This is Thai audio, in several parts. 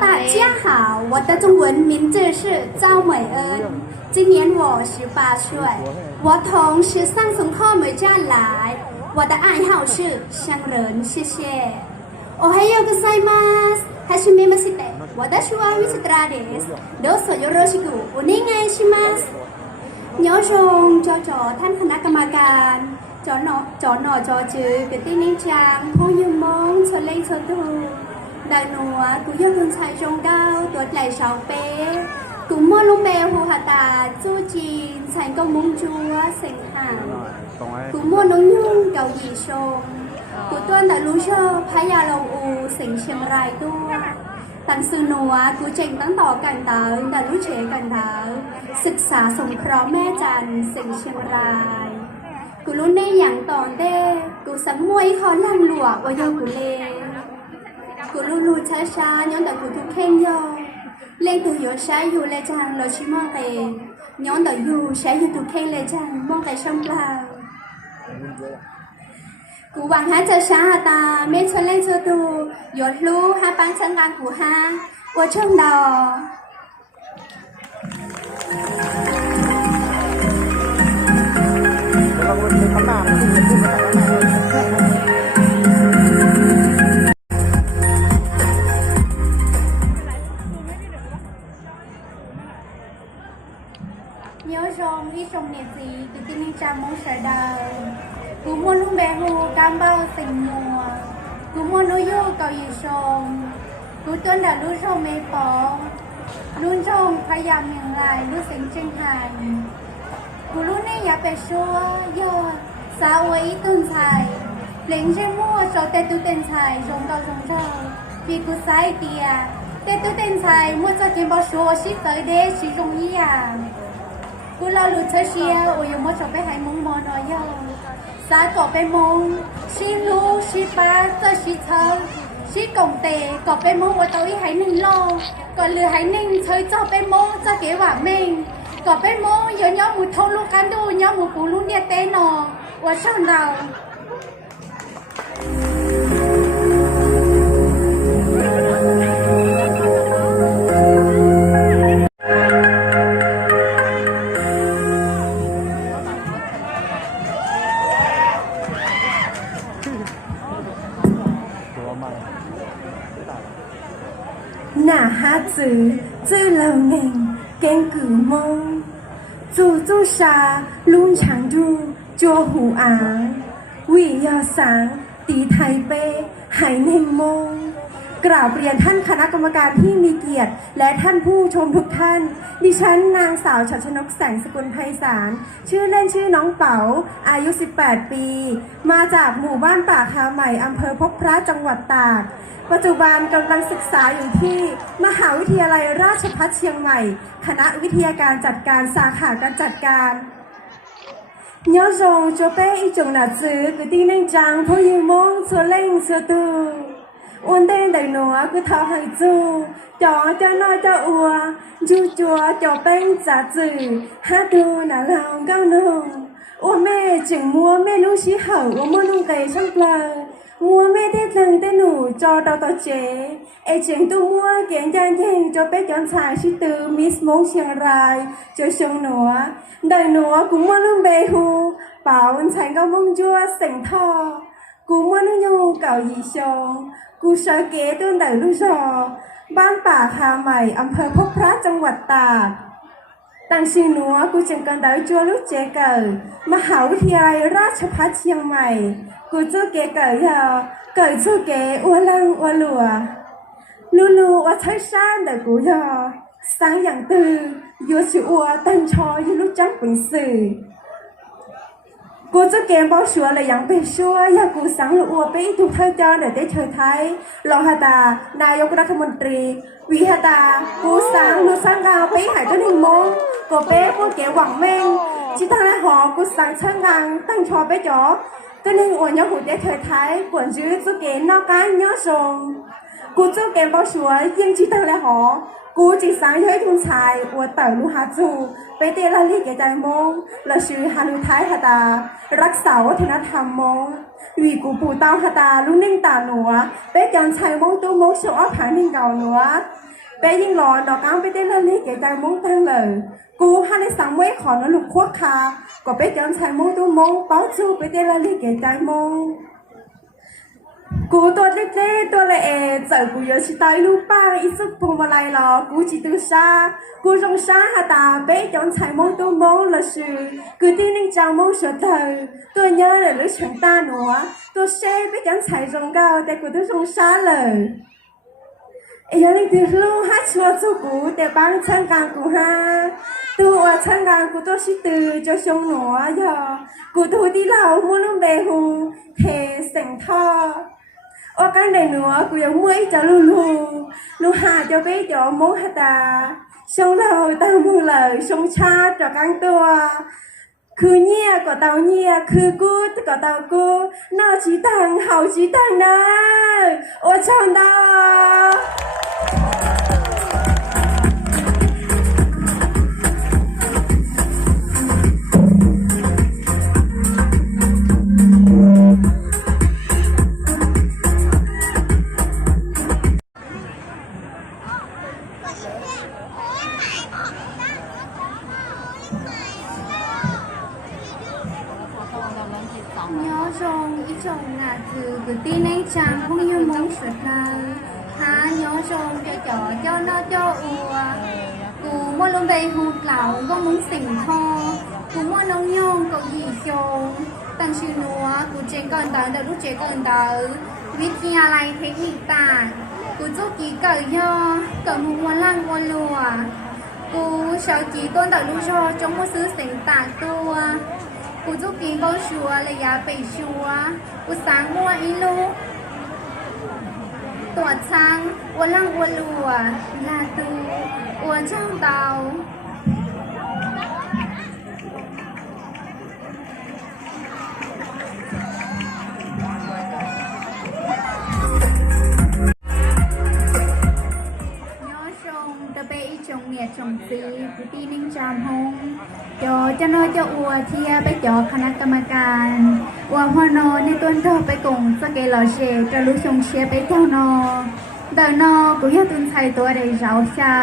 大家好，我的中文名字是赵美恩，今年我18岁，我从十三从后美家来，我的爱好是相人，谢谢。おはようございます。はじめまして。私はวิจิตราです。どうぞよろしくお願いします。nhớ rong choท่านคณะกรรมการจอหนอจอจือกตินิจังพงยมองชนเล่งชนตูđại nùa cụ yêu thương sai trong cao tuột lại sáu bé cụ mua lông bè hồ hà tà chu trì thành công mông chúa sành hàng cụ mua nông nhung cầu dị sông cụ tuân đại lũ sơ phái nhà lầu u sành chiêm rai tua tăng sư nùa cụ trình tăng tỏ cảnh tớ đại lũ chế cảnh tớศึกษาสงเคราะห์แม่จันเสงเชียงรายกูรู้ในอย่างตอนเด้กูสังมวยขอลังหลวกว่าโยกูเลกูรู้ช้าย้อนแต่กูทุกเข่งโยเล่นตัวโยใช้อยู่เลยจังเราชิมองเตย้อนแต่อยู่ใช้อยู่ทุกเข่งเลยจังมองแต่ช่างเปล่ากูหวังหาจะช้าตาไม่ชวนเล่นเจอตูโยดรู้หาปังชังกางกูหาว่าช่างดอnhớ rong đi trong niệm gì từ tin đi cha mong sợ đời cú mua luôn bé hồ cam bao tình mùa cú mua núi vô cầu gì sông cú tuân đã luôn rong mê bỏ luôn rongพยายามอย่างไรรู้สิ่งเช่นหันกูรู้ในอย่าไปชัวยอดสาวไว้ตื่นใจเล่งเช่นมั่วโจเตตุเต็นใจรองเก่ารองเจ้าพี่กูใส่เตียเตตุเต็นใจมั่วจะกินบ่ชัวชิดเตยเดชิรงยี่อย่างกูเราหลุดเชเชียโอ้ยมั่วจะไปให้มึงมอนอยอสาก่อไปมงชิลูชิป้าเจอชิเธอชิกงเตก่อไปมงว่าตัวอีให้หนึ่งโลก่อนเหลือให้หนึ่งเธอเจ้าไปมงจะเก๋ว่าเมงก่อไปมงย้อนหมูทงลูกกันดูย้อนหมูปูลุ้นเดียเต้นอว่าช่างเราหน้าหาจื้อเหล่าเน่งแกงกือมงจูชาลุ่นฉางดูจัวหูอางวิยาสางตีไทเป้ไหเน่งมงกราบเรียนท่านคณะกรรมการที่มีเกียรติและท่านผู้ชมทุกท่านดิฉันนางสาวชัชนกแสงสกุลไพศาลชื่อเล่นชื่อน้องเป๋าอายุ18ปีมาจากหมู่บ้านป่าคาใหม่อำเภอพบพระจังหวัดตากปัจจุบันกำลังศึกษาอยู่ที่มหาวิทยาลัยราชภัฏเชียงใหม่คณะวิทยาการจัดการสาขาการจัดการnhớ rằng cho bé ý chồng là chữ cứ tin nên chẳng thôi yêu mong cho lên cho tu ôn tên đầy nọ cứ thao hay chu cho nói cho ua chu chùa cho bên giả chữ hát tu là lòng cao nồng ua mẹ chừng mua mẹ lúc xí hậu ua mua nung tề trong bờ mua mẹ tết lần tết nụ cho đào tàu chế ai chừng tu mua kiện chân chân cho bé chọn xài xí từ Miss Mông Chiang Rai cho sông nọ đời nọ cũng mua nung bề hù bảo thành cao mông chua sành thò cũng mua nung nhu cầu gì sôngกูเสเกตุนไดลุจอบ้านป่าคาใหม่อำเภอพบพระจังหวัดตากตั้งชื่อหนัวกูจึงกันไดจัวลุเจเกิดมหาวิทยาลัยราชภัฏเชียงใหม่กูจูเกเกิดยอเกิดจูเกอวลังอวลัวลูว่าใช้ซ่านแต่กูยอสร้างอย่างตือยัวชิอัวตั้งชอยูลุจังปิงสื่อกูจะเกมบอชัวเลยยังไปชัวอยากกูสั่งลูกอัวไปทุกท่านเจ้าเดี๋ยวได้เชิญไทยรองฮาตานายกรัฐมนตรีวิฮาตากูสั่งลูกสั่งกาวไปหายจนหนึ่งโมงกูเป๊ะกูเก๋หวังเม่งชิตาหอกูสั่งเชิญงานตั้งชอไปจ่อจนหนึ่งอัวย้อหูได้เชิญไทยปวดยื้อจะเก๋นอกการย้อทรง กู做给包说应记得了好，กู只想要一种菜，我等路下住，ไปเตละลีแกใจมงละชื่อฮาลุท้ายฮาตารักษาวัฒนธรรมมงวีกูปูเต้าฮาตาลุงนิ่งตาหนัวไปกันชัยมงตู้มงโชว์ผ่านนิ่งเก่าหนัวไปยิ่งหล่อดอกก้างไปเตละลีแกใจมงตั้งเลยกูฮาได้สั่งไว้ขอนะลูกควกคาก็ไปกันชัยมงตู้มงป้อจูไปเตละลีแกใจมงกูตัวเล็กๆตัวละเอเจอกู有去带路吧一直碰不来了กู只都傻กู中傻下大杯将菜梦都梦了是กูที่นึงจัง梦说头ตัวเยอะเลยลูกฉันตาหนัวตัวเซ่ไป将菜中高แต่กู都中傻เลยไอ้ยังนึกถึงลูกฮัชัวจูกูแต่บางช่างกลางกูฮะตัวช่างกลางกูตัวชิตือจะชงหนัวยอกูตัวที่เรามุ่งลงเบหูเทเสียงท่อว่ากันได้หนัวกูยังไม่จะลูหาจะไปจ่อมงหตาชงเราตามมือเลยชงชาจ่อกันตัวคือเนี่ยก็เตาเนี่ยคือกูก็เตากูน่าจีตังเฮาจีตังนะโอช่างดาnhớ rong ý chồng là từ từ tin anh chàng không như mong suốt nào há nhớ rong cho nó cho ùa cù mua lông bề hụt lão có muốn xỉn thò cù mua nông nhông cậu gì chồng tăng sư núa cù trên con tờ đợi lúc chế con tờวิทยาลัยเทคนิคต่างกูจุกีเกิดย่อเกิดมุงล่างวัวลัวกูชาวจีต้นต่อลูกชอจงมาซื้อเสียงต่างตัวกูจุกีเบาชัวระยะไปชัวกูสางมัวอีลูกตัวช้างวัวล่างวัวลัวลาตูวัวช่างเตาchồngซีกูตีนิ่งจามฮงจะน้อยจะอวเทียไปจอคณะกรรมการว่าพอนอในต้นดอกไปกงสเกลเชจะรู้ชงเชียไปเจ้านอเดินนอกูอยากตุนไทยตัวใดเจ้าชา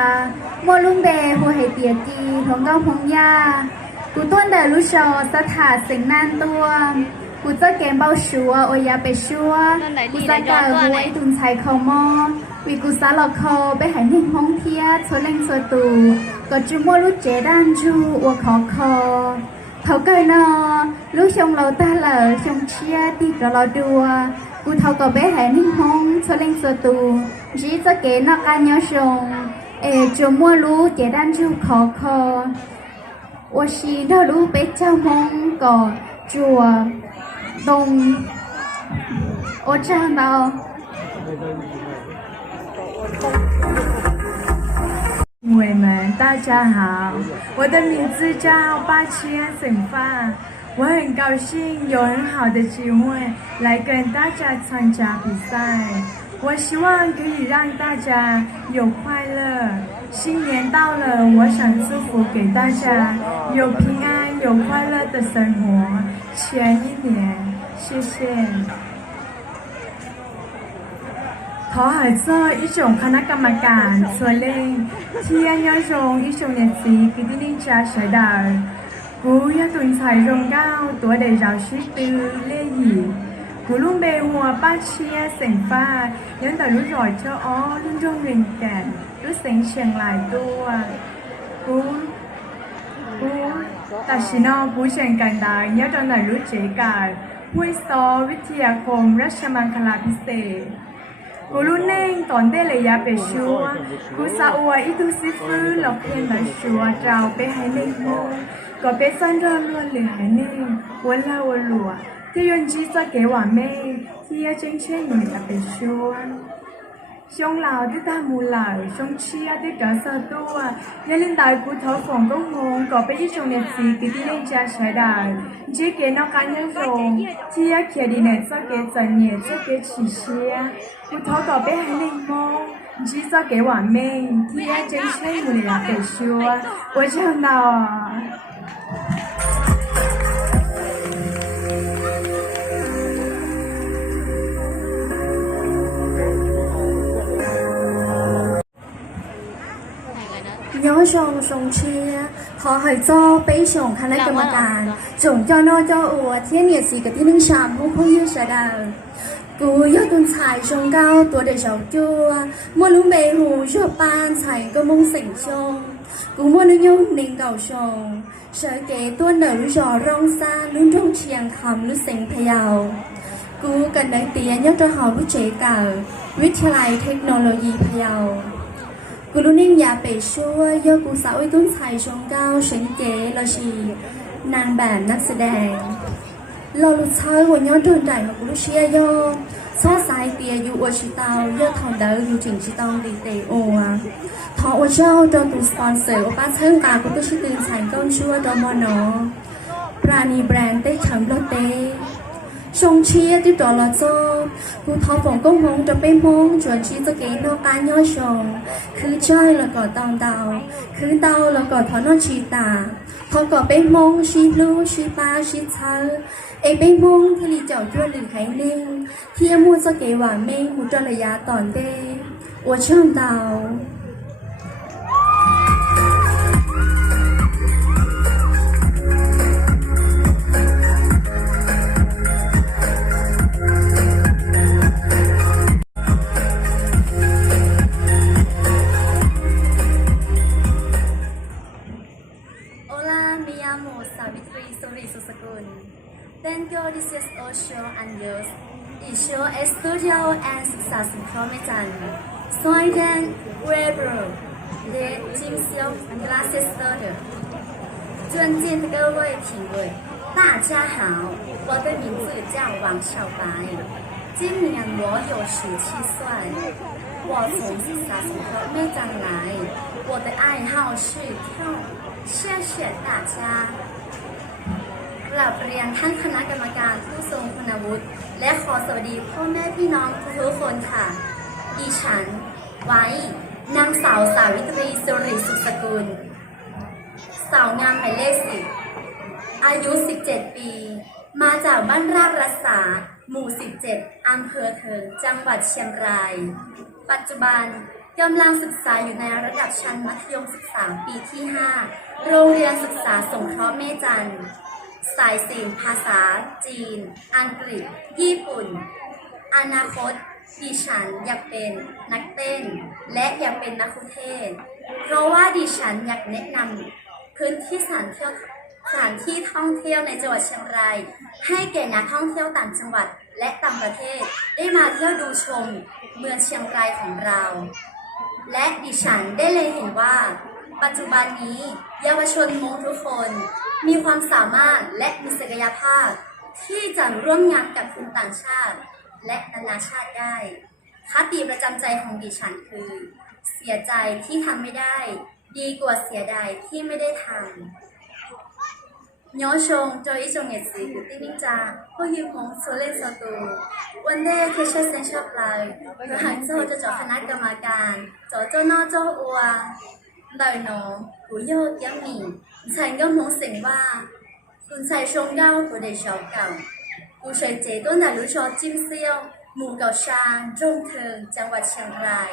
โมลุงเบหัวเหตียจีทงเก้าพงยากูต้นเดินรู้ชอสถาสิงนานตัวกูจะเกมเบาชัวโอยาไปชัวกูจะเกิดหัวไอตุนไทยเขามอvì cú xá lọ khâu bé hải ninh hong thia số lên số tù có chú mua lúc chế đan chu uo khó khò thấu cây nọ lúc trong lầu ta lở trong chia đi cả lò đùa cú thấu có bé hải ninh hong số lên số tù chỉ cho kế nọ ca nhớ sông chú mua lúc chế đan chu khó khò uo xí đâu lúc bé trao mong có chùa đông ô trang đâu 委们，大家好，我的名字叫八千沈发，我很高兴有很好的机会来跟大家参加比赛。我希望可以让大家有快乐。新年到了，我想祝福给大家有平安、有快乐的生活。前一年，谢谢。ขอให้เจออีจงคณะกรรมการส่วนเล่งที่ยังย้อนรงอีจงเน็ตซีกิตินิจาใช้ดาวกูยาตุนใส่รงเก้าตัวเดจาวชิตือเล่หีกูลุ่มเบหัวป้าเชียเสียงฟ้าย้อนแต่รู้รอยเจ้าอ้อรุ่นจงเรียนแก่นรู้เสียงเชียงหลายตัวกูแต่ชินอกูเชียงกันดาย้อนตอนไหนรู้เจกันผู้สอบวิทยาคมราชมังคลาภิเษกกูรู้เน่งตอนได้เลยาไปชัวกูสาวอีทุสิฟื้นหลอกเพียนมาชัวเจ้าไปให้เน่งมูก็ไปซ่อนเรื่องล้วนเหลือให้เน่งวันละวันหลัวที่ยนจีจะเกว่าเม่ที่ยาเจงเช่นหนุ่ยไปชัว Sông Lào tới ta mù lào, sông Chia tới cả sơ tua. Nhà linh đại của thổ phòng công hồn, có bây giờ trong nét gì cái tí lên cha trái đài. Chỉ kế nó cá nhân rồng, chia kia đi nét cho kế chân nhẹ cho kế chỉ xia. Của thổ có bây hai linh mong, chỉ cho kế quả mình, chia chân xây mù là để xua. Ôi chẳng nào nhớ sông sông chia họ hỏi cho bây sông khả năng cầm càn sông cho nó cho ủa thiên nhiệt gì cái tiếng sàm không không như sợ đào cú nhớ tuần xài sông cao tuổi để giàu chua mua lúa bề hù cho ban xài cơ mông sỉnh sông cú mua lúa nhung đình cầu sông sợ kế tuôn nở lúa giò rong xa lúa trong chiang khầm lúa sỉnh phèo cú cần đánh tiếng nhớ cho họ lúa chế cảวิทยาลัยเทคโนโลยีพะเยากูรู้นิ่งอย่าไปช่วยโยกูสาวไอ้ตุ้นไทยชงเก้าเฉิงเก๋เราชีนางแบบนักแสดงเราลุชายหัวย้อนโดนใจของกูรู้เชียโยซอสายเตียอยู่อวชิตาวโยทองเดออยู่ถึงชิตองดีเตโอทองอวเจ้าโดนกูสปอนเซอร์ป้าเชิงกากูก็ชื่อตื่นสายก้นชั่วโดนมอนอปราณีแบรนด์เต้ฉังโลเต้sông chia tiếp đó là cho cụ thọ phòng công hồng cho bên mông chuẩn chi cho cái nó cá nhoi sông cứ chơi là có tòng tàu cứ tàu là có thọ nó chi tà thọ có bên mông chi lu chi ba chi thơ ấy bên mông thì lì chảo chua lì khánh ninh thì em mua cho cái quả mê một cho là giá tòn tê của trong tàu Thank you, this is Osho and yours. Isho Studio and Success Prometan. Sweden, Weber, the Jim Silk Glasses Studio. 尊敬的各位评委，大家好，我的名字叫王小白，今年我有17岁，我从Success Prometan 来，我的爱好是跳，谢谢大家。กราบเรียนท่านคณะกรรมการผู้ทรงคุณวุฒิและขอสวัสดีพ่อแม่พี่น้องทุกคนค่ะดิฉันไว้นางสาวสาวิตรีสิริสุขสกุลสาวงามหมายเลข10อายุ17ปีมาจากบ้านราชรักษาหมู่17อำเภอเทิงจังหวัดเชียงรายปัจจุบันกำลังศึกษาอยู่ในระดับชั้นมัธยมศึกษาปีที่5โรงเรียนศึกษาสงเคราะห์แม่จันทร์สายศิลป์ภาษาจีนอังกฤษญี่ปุ่นอนาคตดิฉันอยากเป็นนักเต้นและอยากเป็นนักคุเทศเพราะว่าดิฉันอยากแนะนำพื้นที่สถานที่ท่องเที่ยวในจังหวัดเชียงรายให้แก่นักท่องเที่ยวต่างจังหวัดและต่างประเทศได้มาเที่ยวดูชมเมืองเชียงรายของเราและดิฉันได้เลยเห็นว่าปัจจุบันนี้เยาวชนมงทุกคนมีความสามารถและมีศักยภาพที่จะร่วมงานกับคนต่างชาติและนานาชาติได้คติประจำใจของดิฉันคือเสียใจที่ทำไม่ได้ดีกว่าเสียดายที่ไม่ได้ทำnhớ chung cho ý trong nghệ sĩ của Tinh Ninh Trà có nhiều món số lên số tùวันนี้ที่เชิญเซ็นชอบเลยคือหางเจ้าจะจอคณะกรรมการจอเจ้านอเจ้าอัวđời nó của yêu kiếm mì thành công muốn sinh va cùng xài sông gao của để cháu cầu của sợi chế tôi là lúa cho chim siêu mù cầu sang trung thườngจังหวัดเชียงราย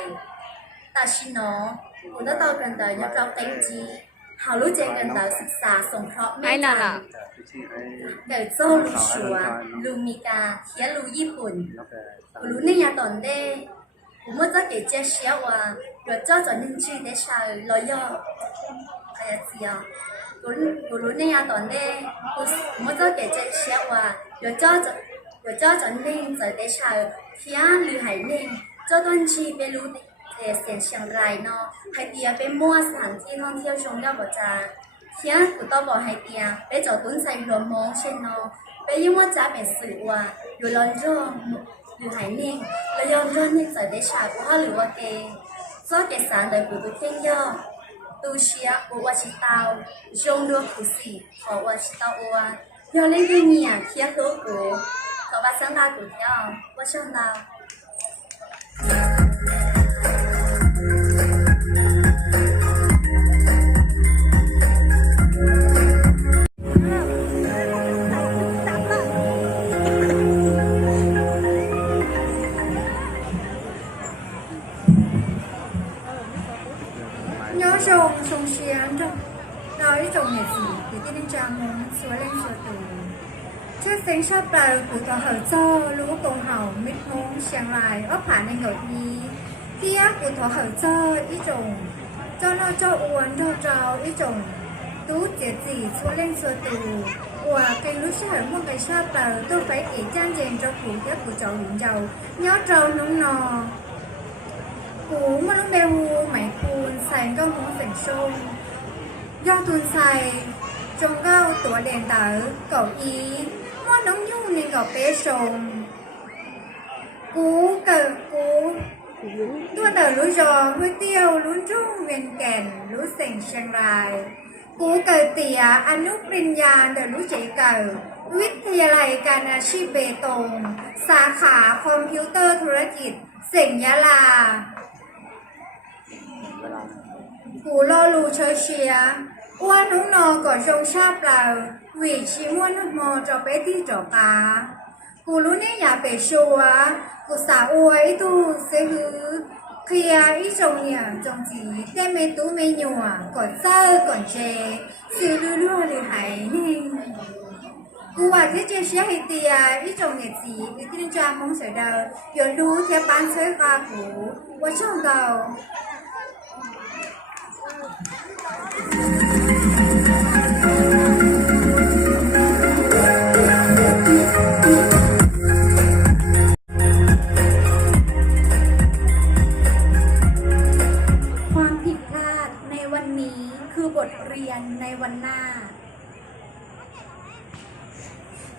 แต่ชิโนcủa nó tàu gần tới nhập rau tánh chí họ lúa chế gần tớiศึกษาสงเคราะห์แม่จันเกิดโซ่ลูชัวลูมิกาเทียลูญี่ปุ่นcủa lúaในยาตอนเด้của mất rất để chia sẻ và rồi cho nên chuyện để sao lo do cái gì à của lúc này à tuần đây của mất rất để chia sẻ và rồi cho nên rồi để sao phía lưu hải nên cho tuần chi về lúc để xem Chiang Rai nó hay tiệt về mua sản thịท่องเที่ยวชมก็บอกจะphía của tôiบอกhay tiệt về cho tuần sai rùa mong trên nó vềยิ่งว่าจะเป็นสื่อว่าอยู่ร้อนร้อน หรือhải niên là do rơi nên giải để trả của họ lửa qua kề do kẻ sáng đời của tôi khen do tu xia của qua chỉ tao dùng được của sĩ họ qua chỉ tao qua do lên cái nhà kia cửa của họ bắt sáng ra của theo qua trong tao nhớ rồng sông xiên trong nói rồng nhẹ gì để tiên trang muốn xóa lên xóa từ trước tính sắp đầu của tòa hở cho lũ công hậu mít mông xiang lại ấp phản nên ngồi đi kia của tòa hở cho ít rồng cho nó cho uốn cho trào ít rồng tú chết gì xóa lên xóa từ và cái lúc sẽ hở một cái sắp đầu tôi phải kể trang dền cho cụ giác của cháu lính giàu nhớ trâu nóng nò cú mà lúc bèo mày cuốn xài cao muốn tỉnh sông do tuần xài trong cao tủa đèn tở cậu ý mua nóng nhung nên cậu bé sông cú cờ cú tuôn ở lũ giò huy tiêu lũ trung viên kèn lũ sành sang lại cú cờ tỉa anh lúc riêng nhà đỡ lũ chạy cờ วิทยาลัยการอาชีพเบตงสาขาคอมพิวเตอร์ธุรกิจเสียงยะลากูรอรูเชเชียอ้วนน้องนอก่อนชงชาเปล่าวิชิม้วนมอจอเปที่จอปากูรู้เนี่ยอย่าไปชัวกูสาวไว้ตูเสือเคลียอีจงเนี่ยจงจีแต่ไม่ตู้ไม่หนัวก่อนเซอร์ก่อนเจซื้อรั่วหรือหายนิ่งกูว่าที่เจเชียให้เตียอีจงเนี่ยจีอีที่จามงเสดาย้อนรู้แค่ปานเสือกากูว่าช่องเก่าความผิดพลาดในวันนี้คือบทเรียนในวันหน้า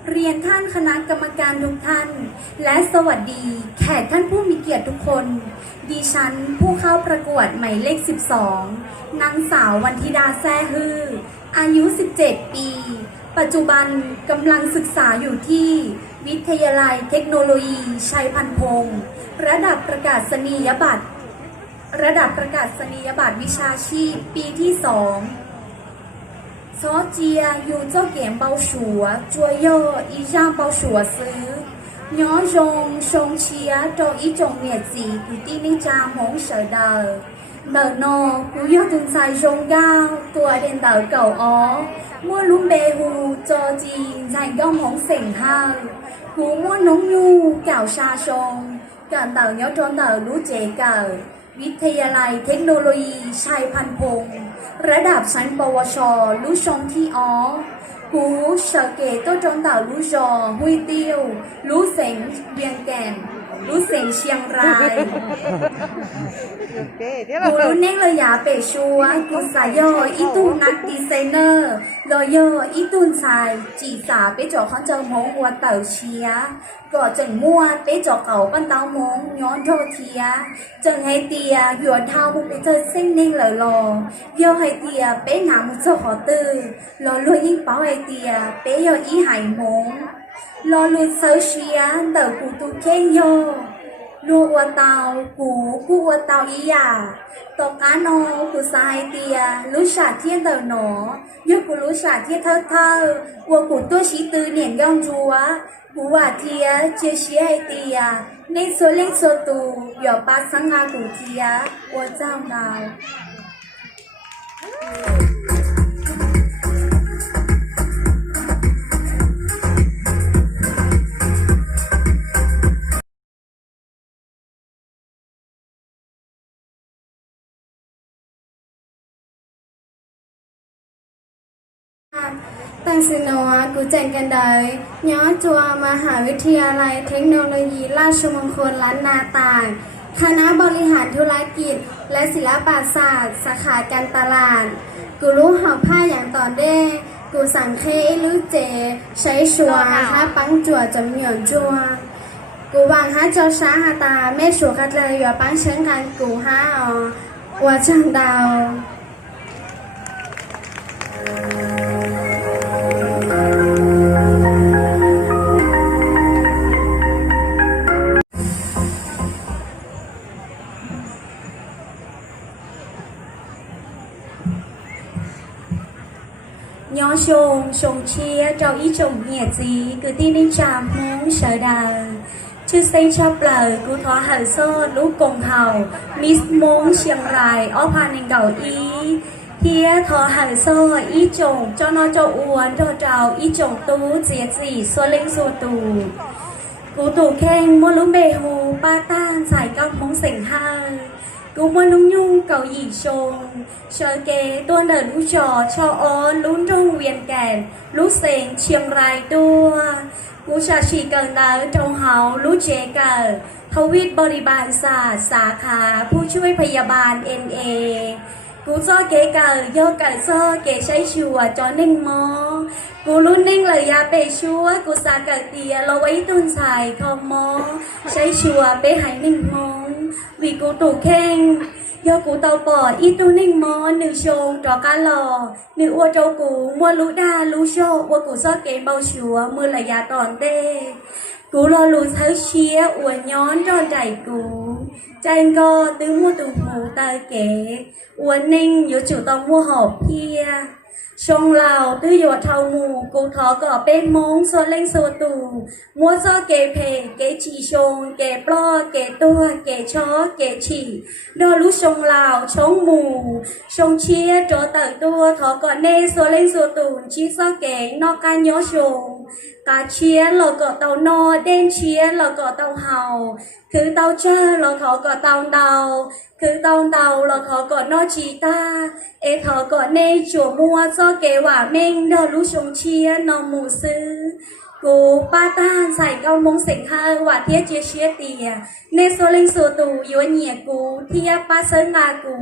เรียนท่านคณะกรรมการทุกท่านและสวัสดีแขกท่านผู้มีเกียรติทุกคนดิฉันผู้เข้าประกวดหมายเลข 12 นางสาววันธิดาแซ่ฮืออายุ 17 ปี ปัจจุบันกำลังศึกษาอยู่ที่วิทยาลัยเทคโนโลยีชัยพันธุ์พงศ์ระดับประกาศนียบัตรวิชาชีพปีที่ 2ซอเจียอยู่เจ้าเกียมเบาชัวจัวย่ออีจ้างเบาชัวซื้อย้อจงชงเชียโจอีจงเมียจีกูตีนิจามงเสดเดินนอกูย่อถึงใจจงก้าวตัวเด่นเต่าเก่าอ้อมั่วลุ้มเบฮูจอจีใจย่อมงเสียงห้ากูมั่วน้องยูเก่าชาชงการเต่าย้อจนเต่ารู้เจเก่าวิทยาลัยเทคโนโลยีชัยพันธุ์พงศ์ระดับชั้นปวชรู้ชงที่อ๋อกูเสเกตต้นจนเต่ารู้จอหุยเตียวรู้เสงเวียงแก่นรู้เสงเชียงรายกูรู้เน่งเลยอย่าไปชัวกูสายย่ออีตูนักดีไซเนอร์ลอยย่ออีตูนชายจีสาไปจ่อข้างเจอมงวัวเต่าเชียก่อจังมั่วไปจ่อเก่าปั้นเต้ามงย้อนโทเทียจังให้เตียหยวนเท้ามุกไปเจอเส้นเน่งเลยรอย่อให้เตียไปหนามุกเจ้าขอตื้อรอลุยยิ่งเป้าให้เตียไปย่ออีหายมงรอลุยเซอร์เชียเต่ากูตุเข่งย่อลูอวตาวกูอวตาวอีหยาตกอาโนกูสายเตียรู้ชาเทียนเต่าหนอยกกูรู้ชาเทียนเท่าวัวกูตัวชีตือเหนียนย่องจัวกูว่าเทียเจเชียให้เตียในโซเล็กโซตูหยอปาสังงากูเทียวัวเจ้าดาวตั้งสินวะกูแจ้งกันได้ย้อนจัวมหาวิทยาลัยเทคโนโลยีราชมงคลล้านนาตางคณะบริหารธุรกิจและศิลปศาสตร์สาขาการตลาดกูรู้หอบผ้าอย่างต่อเด้กูสั่งเคลือเจใช้ชัวฮะปังจัวจนเหมียวจัว กูวางฮะเจ้าช้าฮาตาแม่ชัวกันเลยอย่าปังเชิงกันกูฮะว่าจังดาว nhỏ sông chia trâu ý trồng nhẹ gì cứ tin đến chạm muốn sợ đời chứ xây chắp lời cứ thọ hở sơ lũ cùng hầu miss muốn xiềng rài ó phan hình đầu ý hía thọ hở sơ ý trồng cho nó cho uốn cho trào ý trồng tú dễ gì xua lên xua tù cú tù khen mua lũ bề hù ba tan giải cao mong sỉnh hai cú mua nung nhung cầu dì sông chờ kê tuôn đời lũ trò cho ó lũ trong huyền kèn lũ sền chiêng rài đua cúชาชีเกินเดินจงเฮารู้เจเกิดทวิตบริบาลศาสตร์สาขาผู้ช่วยพยาบาล NA กูซ้อเก๋เกิดโยเกิดซ้อเก๋ใช้ชัวจอนิ่งมอกูรู้นิ่งเลยยาเปชัวกูสาเกิดเตียเราไว้ตุนใส่คอมอใช้ชัวเปหายนิ่งมองvìกูตู่เข่งdo cụ tàu bò ít tu ninh mò nữ show trò cá lò nữ ua trâu cụ mua lũ đa lũ show ua cụ xót kém bao chúa mưa là già toàn tê cụ lo lũ thấu chia ua nhón tròn chảy cụ chanh co tứ mua tù hù tay kế ua ninh yếu chủ tàu mua hộp kia sông lào tư dọa thầu mù cụ thọ cỏ bên mông xô lên xô tù mua do kề phê kề chỉ sông kề plo kề tua kề chó kề chỉ đôi lũ sông lào chống mù sông chia trọ tờ tua thọ cỏ nê xô lên xô tù chỉ do kề no ca nhó sông cá chia lò cỏ tàu no đen chia lò cỏ tàu hào cứ tàu cha lò thọ cỏ tàu đào cứ tàu đào lò thọ cỏ no chỉ ta ê thọ cỏ nê chùa mua do kề quả minh đôi lũ sông chia no mù sư cô ba ta giải cao mông sỉnh hai quả thiết chia chia tìa nê xô linh xô tù yếu nhẹ cú thia ba sơn ngà cú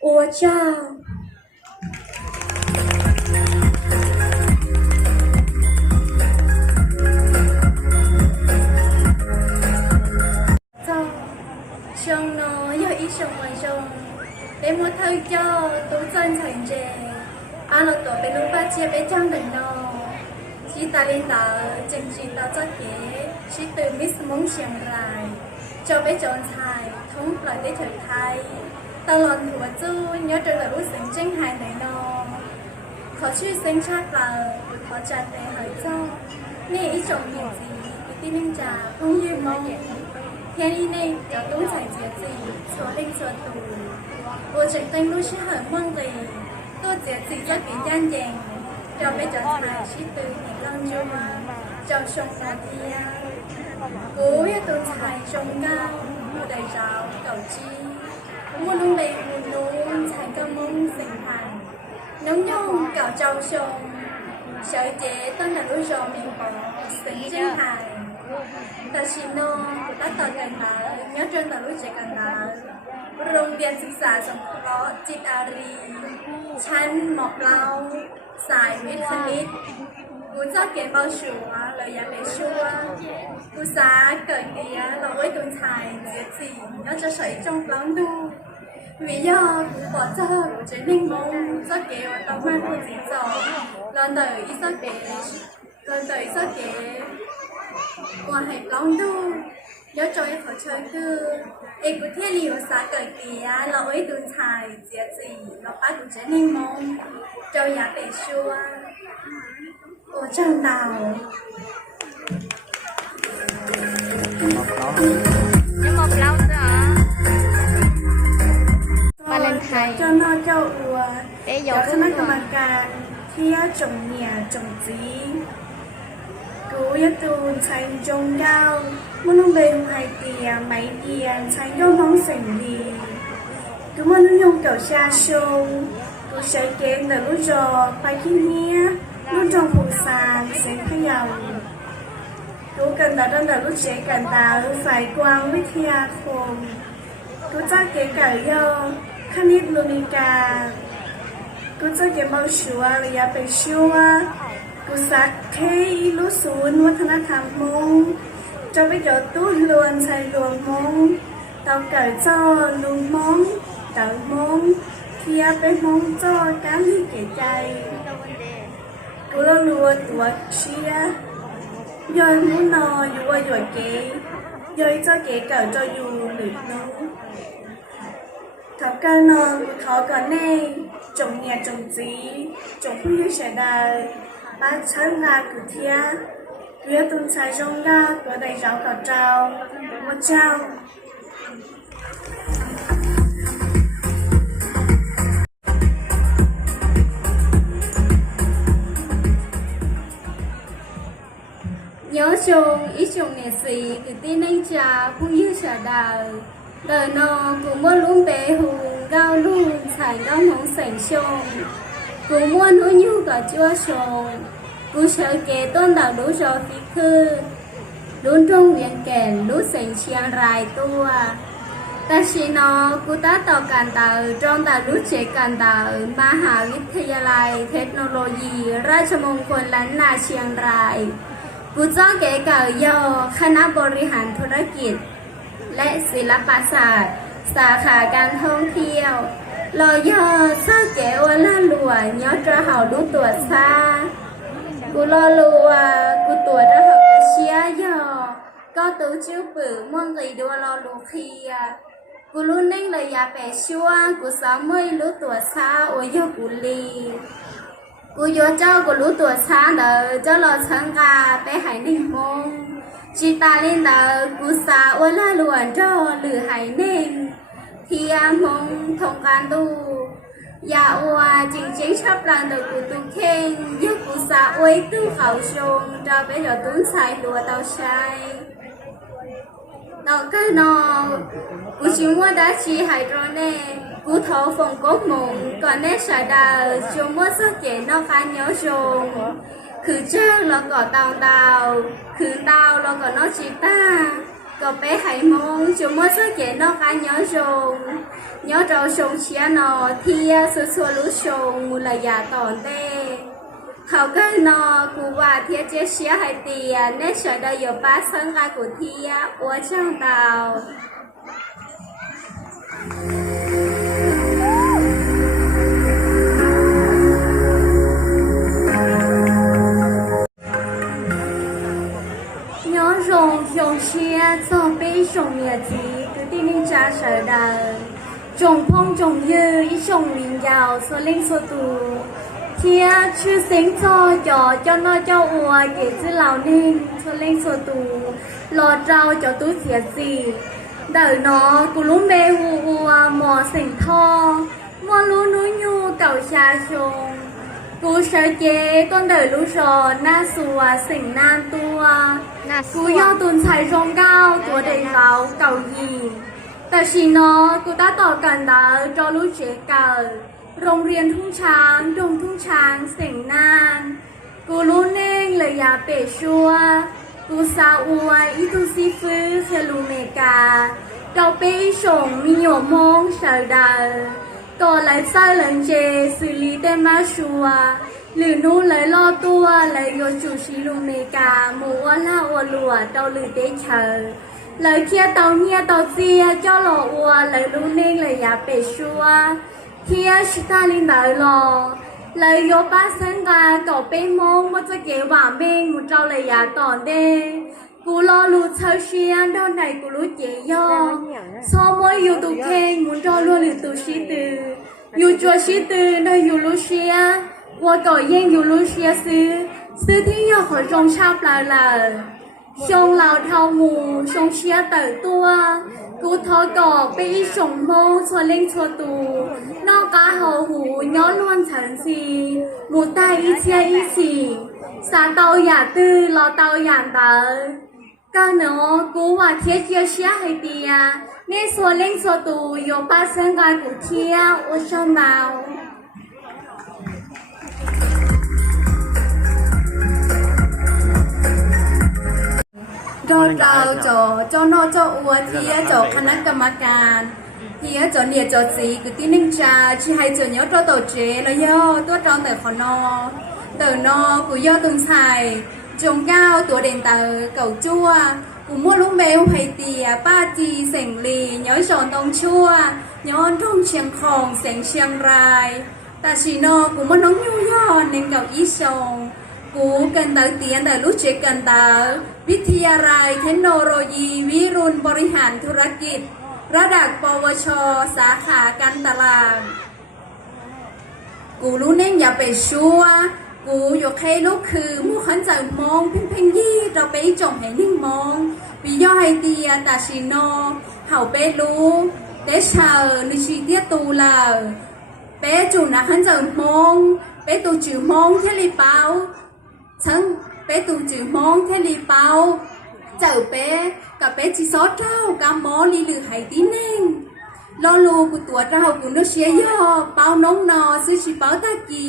ua chao sông nó yêu ít sông ngoài sông để mua thay cho tú chân thành chè ăn là tổ bên lúc ba chia bên trong đỉnh nó chỉ ta lên tờ chân chỉ tao cho kế chỉ từ miss mong xiềng rài cho bé chọn thai thống lại để thử thai tao lần thua chú nhớ trở lại lúc sinh tranh hài này nó khó truy sinh chắc là khó chặt để hỏi cho nghe ít chồng gì cái tin anh trà không như mong thiên y này cho đúng giải quyết gì số linh số tù tôi chẳng tên lúc sẽ hỏi mong gì tôi giải gì cho cái gian dàng cho bé chọn thai chỉ từ những lần cho mà cho sông ra thia cố yêu tôi thai sông cao mua đầy rào cầu chi mua luôn đầy buồn luôn thai cơ mông sinh thành nóng nhông cào trâu sông sợ chế tên là lối rò miền bỏ sinh chân hài ta xin nó ta tờ gần đó nhớ trên là lối trẻ gần đóโรงเรียนศึกษาสงเคราะห์จิตอารีชั้นหมอกเราสายวิทย์คณิตกูจะเก็บเบาชัวเลยอย่าไปชัวกูสาเกิดเดียเราไว้ตุนชายเสียสีnóจะใช้trong lắng đu vì doกูbỏ choกูจะนิ่งมองจะเก็บต้องมากูจีจอlần tới ítจะเก็บlần tớiจะเก็บqua hệ lắng đu nhớ cho em khó chơi cứ em cứ thiết liều xa cởi tía là ấy tuần thải dễ gì nó bắt cũng sẽ ninh mong cho nhà để xua ở trong tàu nhưng mà lâu nữa Valentine cho nó cho ua เอ๊ะ cho คณะกรรมการที่จงเนี่ยจงจีกูยตูนใช้จงเก้ามันต้องเป็นไฮเตียไม้เดียนใช้ย่อมองเสียงดีกูมันต้องยงเก่าชาโชกูใช้เกณฑ์แต่รู้จอไปที่เนี้ยรู้จอผูซานเสียงขยาวกูกันแต่ตั้งแต่รู้เจกันตาฝ่ายกวางวิทยาคมกูจ้าเก๋ไก่ย่อคณิตลูนิกากูจะเก็บเอาชัวระยะไปชัวกูสักเทลูศูนย์วัฒนธรรมมง cho bây giờ tú luôn xài luôn mong tao cởi cho luôn mong tao mong kia bé mong cho cá ly kể chay cô lo luôn tuổi chia rồi muốn nò rồi rồi kế rồi cho kế cởi cho dù được nó thảo ca nò khó có này trồng nhà trồng gì trồng không như sẽ đời ba sáng là cứ thia phía tuần sai rong ra cửa đầy rau cỏ trào một trào nhớ chung ý chung nghệ sĩ cứ tin anh cha cũng như sợ đời đời nó cũng muốn luôn bé hùng gao luôn xài gao mong sành chung cũng muốn nuôi nhu cả chua sùng cũng sợ kể tôn đạo đủ rồi phi khư đúng trong viện kèn đúng sành chiang rai tua ta chỉ nó cũng ta tạo cản tạo trong tạo đúng chế cản tạo Mahavithayalai Technology Rajamongkol Lan Na Chiang Rai กูเจ้าเก๋เก่าย่อคณะบริหารธุรกิจและศิลปศาสตร์สาขาการท่องเที่ยวรอย่อเจ้าเก๋อวล่าลัวย้อจะเห่าดูตัวซากูรอลัวกูตัวจะเห่ากูเชียย่อก็ตู้จิ้วปื้อม่วงกีดัวรอลูเคียกูรู้นิ่งเลยอย่าไปชั่วกูสาวไม่รู้ตัวซาโอ้ยกูลีกูยอเจ้ากูรู้ตัวช้าเด้อเจ้ารอชังกาไปหายหนึ่งโมงจีตาลินเด้อกูสาวละล้วนจ้อหรือหายหนึ่งเทียมงทงการดูอย่าอวดจริงๆชอบรังเด้อกูตุ้งเข่งยุกูสาวไว้ตู้เขาชงจะไปเดี๋ยวตุ้งใส่ตัวเตาใช้đọc cái nó cú chỉ mua đã chỉ hay rồi nè cú thấu phòng cốt mộng còn nè sợ đào chú mua sắc chế nó khá nhớ rồi cứ trước là có tàu tàu cứ tàu là có nó chỉ ta có bé hay mong chú mua sắc chế nó khá nhớ rồi nhớ rồi sống chia nó thì số số lũ sống một là giả tòn têเขาก็นอกูว่าเทียเจเชียให้เตียเนชดายป้าสังกากูเทียอัวช่างเตาnhớ rồng dòng chia cho bé rồng nhà gì cứ đi ninh cha sợ đời trồng phong trồng dư ý trồng mình giàu số linh số tù kia chưa sinh cho nó cho ua kể chứ lão nên cho lên số tù lò trao cho tú thiệt gì đợi nó cú lún bê ua mò sỉnh tho mò lú núi nhu cầu xa trùng cú sợ chế con đợi lú rò na xùa sỉnh nan tua cú do tuần xài rong cao của đầy gạo cầu gìแต่ชีนอกูตาต่อกันดาจอรู้เจเก่าโรงเรียนทุ่งช้างดงทุ่งช้างเสียงนานกูรู้เน่งเลยอย่าเปะชัวกูซาอวยอีตูซีฟื้อเทลูเมกาเราเปะส่งมีหยมงเสดาก่อไหลไส้หลังเจสุลีเตมาชัวหรือนู้ไหลล่อตัวไหลโยจูชิลูเมกาหมูว่าล่าอวลัวเตาหรือเตเชอlời kia tàu nia tàu xia cho lò ua lời lu nên lời nhà bể xua kia ta linh đợi lò lời vô ba sáng ga cậu bé mông mất cho kéo vào bên một trâu lời nhà tòn đê cú lo lu chơi xiên đôi này cú lu chế do so mỗi yêu tụ khen muốn cho luôn lử tụ sĩ từ yêu chùa sĩ từ nơi yêu lu xia qua cậu yên yêu lu xia sư thiên yêu khỏi trong sao là xong lào thao mù xong chia tử tua cú thọ cỏ bị sủng mô xua linh xua tù nó cá hầu hủ nhó luôn chẳng gì một tay ý chia ý xỉ xa tàu giả tư lo tàu giảng tờ ca nó cú hòa thiết chia chia hay tìa nên xua linh xua tù yếu ba sân gai của thia ô xong nào rồi tao cho nó cho ua thì choคณะกรรมการthì cho nhiệt cho gì cứ tin ninh trà chỉ hay cho nhớ cho tổ chế là do tôi cho từ khó nó của do từng xài trồng cao tuổi đèn tờ cầu chua กูmua lúc bèo hay tìa ba chi sẻng lì nhớ tròn tông chua nhớ trong chiang khòng sẻng chiang rai ta chỉ nóกูmua nóng nhu yo nên gặp ý sòngกูcần tới tiền tới lúc chế cần tới วิทยาลัยเทคโนโลยีวิรุณบริหารธุรกิจระดับปวชสาขาการตลาดกูรู้เน่งอย่าไปชัวกูยกให้ลูกคือมู่ขันใจมองเพ่งเพ่งยี่เราไปจงให้นิ่งมองวิย่อให้เตียตาชิโนเห่าเป้รู้เตชาลิชิเตียตูลาเป้จูนะขันใจมองเป้ตูจือมองเทลีเปาฉันเป้ตูจือมองเทลีเปาเจ้าเป้กับเป้จีซอเจ้ากำมอลีหรือไหตีเน่งลอลูกูตัวเรากูนึกเชียย่อเปาน้องนอซื้อชิเปาตะกี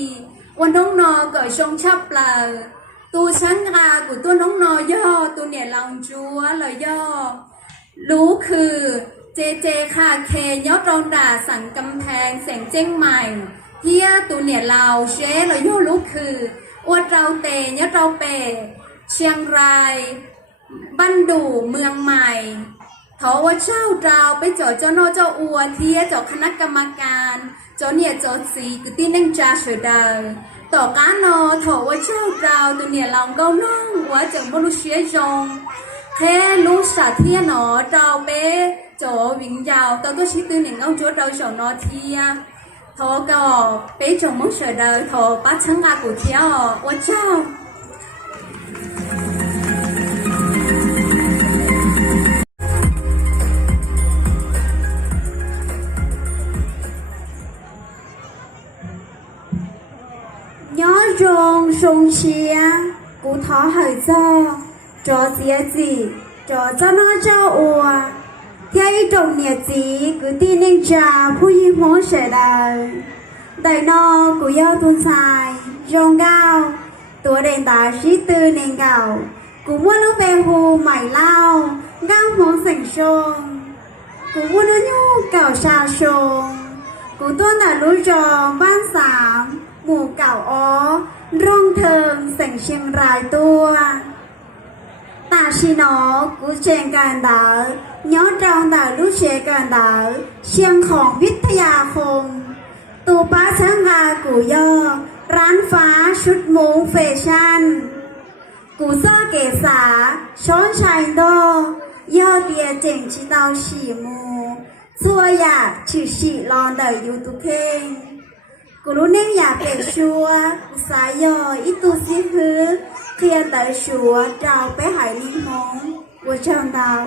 วันน้องนอเกิดชงชับเปล่าตัวฉันรากูตัวน้องนอย่อตัวเนี่ยลองจัวเลยย่อรู้คือเจเจค่ะเคยอดรองด่าสั่งกำแพงแสงเจ้งใหม่เที่ยตัวเนี่ยเราเชเลยย่อรู้คืออวดเราเตยอดเราเปเชียงรายบ้านดูเมืองใหม่ทว่าเจ้าเราไปจ่อเจ้านอเจ้าอัวเทียจ่อคณะกรรมการจ่อเนี่ยจ่อสีกุตีนั่งจ่าเฉยเดินต่อการนอทว่าเจ้าเราตัวเนี่ยลองเก้าน้องว่าจังบรุเชียจงแค่รู้สาเทียนอเราเป้จ่อวิ่งยาวตอนก็ชี้ตัวเนี่ยเงาจัวเราจ่อนอเทียทอก็เป้จงมุ่งเฉยเดินทอป้าช่างอากุเทียว่าเจ้าnhớ rong sông chia cú thó hỏi cho xía gì cho nó cho ua theo ý trọng nhiệt gì cứ tin nên trà phu y mô sẽ đời đời nó của yêu tuôn xài rong cao tuổi đèn tà sĩ tư nên gạo cú mua lúc bè hù mày lao gao mong sành sông cú mua nó nhu cào xa sông cú tuôn là lũ trò ban sángหมู่เก่าอ้อร่องเทิงแสงเชียงรายตัวตาชีนอกูเชียงการดาย้อนรองดาลูเชียการดาเชียงของวิทยาคมตูป้าช้างกากูย่อร้านฟ้าชุดมุ้งแฟชั่นกูเสื้อเกษาช้อนชายโดย่อเดียเจ๋งชิดาวฉีมูชั่วอยากชื่อฉีรอนเดยูทูเพงกูรู้เน่งอยากเป็นชัวกูสายย่ออีตูซีฮือเคลียร์แต่ชัวเราไปหายลิงมงกูจำดาว